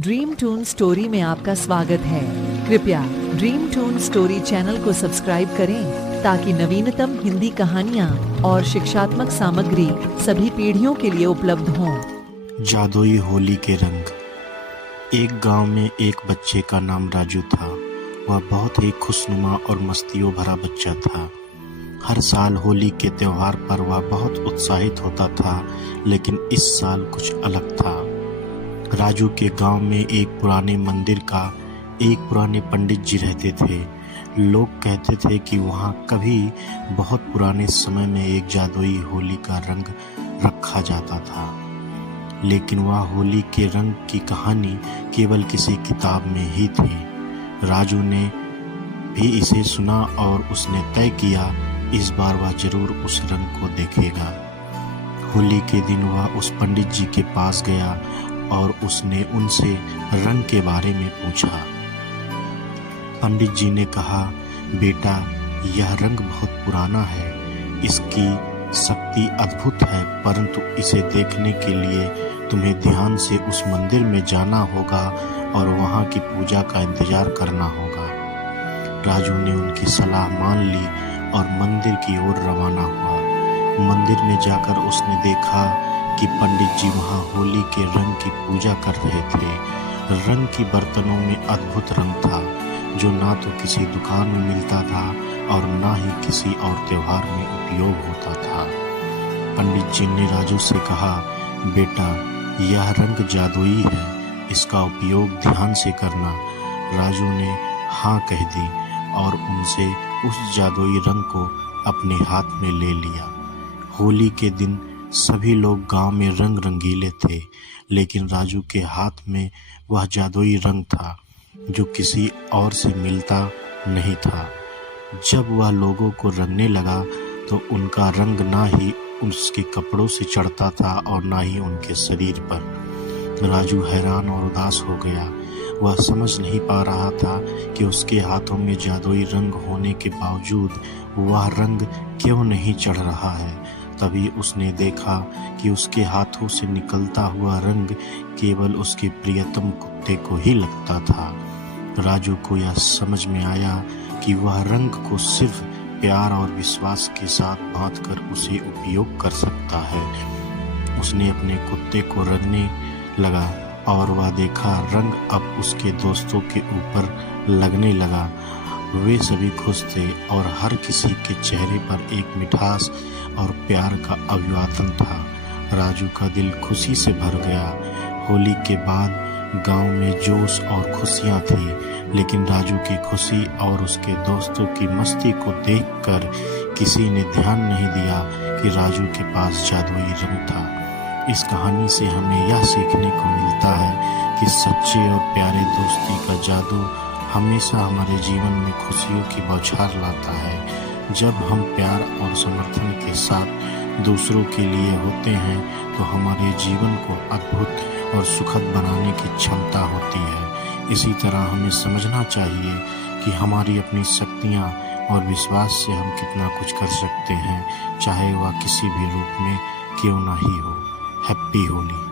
Dream twin story में आपका स्वागत है। कृपया ड्रीम टून स्टोरी चैनल को सब्सक्राइब करें ताकि नवीनतम हिंदी कहानियाँ और शिक्षात्मक सामग्री सभी पीढ़ियों के लिए उपलब्ध हों। जादुई होली के रंग। एक गांव में एक बच्चे का नाम राजू था। वह बहुत ही खुशनुमा और मस्तियों भरा बच्चा था। हर साल होली के त्योहार पर वह बहुत उत्साहित होता था, लेकिन इस साल कुछ अलग था। राजू के गांव में एक पुराने मंदिर का एक पुराने पंडित जी रहते थे। लोग कहते थे कि वहां कभी बहुत पुराने समय में एक जादुई होली का रंग रखा जाता था, लेकिन वह होली के रंग की कहानी केवल किसी किताब में ही थी। राजू ने भी इसे सुना और उसने तय किया इस बार वह जरूर उस रंग को देखेगा। होली के दिन वह उस पंडित जी के पास गया और उसने उनसे रंग के बारे में पूछा। पंडित जी ने कहा, बेटा, यह रंग बहुत पुराना है, इसकी शक्ति अद्भुत है, परंतु इसे देखने के लिए तुम्हें ध्यान से उस मंदिर में जाना होगा और वहां की पूजा का इंतजार करना होगा। राजू ने उनकी सलाह मान ली और मंदिर की ओर रवाना हुआ। मंदिर में जाकर उसने देखा कि पंडित जी वहां होली के रंग की पूजा कर रहे थे। रंग की बर्तनों में अद्भुत रंग था, जो ना तो किसी दुकान में मिलता था और ना ही किसी और त्योहार में उपयोग होता था। पंडित जी ने राजू से कहा, बेटा, यह रंग जादुई है, इसका उपयोग ध्यान से करना। राजू ने हाँ कह दी और उनसे उस जादुई रंग को अपने हाथ में ले लिया। होली के दिन सभी लोग गांव में रंग रंगीले थे, लेकिन राजू के हाथ में वह जादुई रंग था जो किसी और से मिलता नहीं था। जब वह लोगों को रंगने लगा तो उनका रंग ना ही उसके कपड़ों से चढ़ता था और ना ही उनके शरीर पर। राजू हैरान और उदास हो गया। वह समझ नहीं पा रहा था कि उसके हाथों में जादुई रंग होने के बावजूद वह रंग क्यों नहीं चढ़ रहा है। तभी उसने देखा कि उसके हाथों से निकलता हुआ रंग केवल उसके प्रियतम कुत्ते को ही लगता था। राजू को यह समझ में आया कि वह रंग को सिर्फ प्यार और विश्वास के साथ बांधकर उसे उपयोग कर सकता है। उसने अपने कुत्ते को रंगने लगा और वह देखा रंग अब उसके दोस्तों के ऊपर लगने लगा। वे सभी खुश थे और हर किसी के चेहरे पर एक मिठास और प्यार का अभिवादन था। राजू का दिल खुशी से भर गया। होली के बाद गांव में जोश और खुशियां थी, लेकिन राजू की खुशी और उसके दोस्तों की मस्ती को देखकर किसी ने ध्यान नहीं दिया कि राजू के पास जादुई रंग था। इस कहानी से हमें यह सीखने को मिलता है कि सच्चे और प्यारे दोस्ती का जादू हमेशा हमारे जीवन में खुशियों की बौछार लाता है। जब हम प्यार और समर्थन के साथ दूसरों के लिए होते हैं तो हमारे जीवन को अद्भुत और सुखद बनाने की क्षमता होती है। इसी तरह हमें समझना चाहिए कि हमारी अपनी शक्तियाँ और विश्वास से हम कितना कुछ कर सकते हैं, चाहे वह किसी भी रूप में क्यों ना ही हो। हैप्पी होली।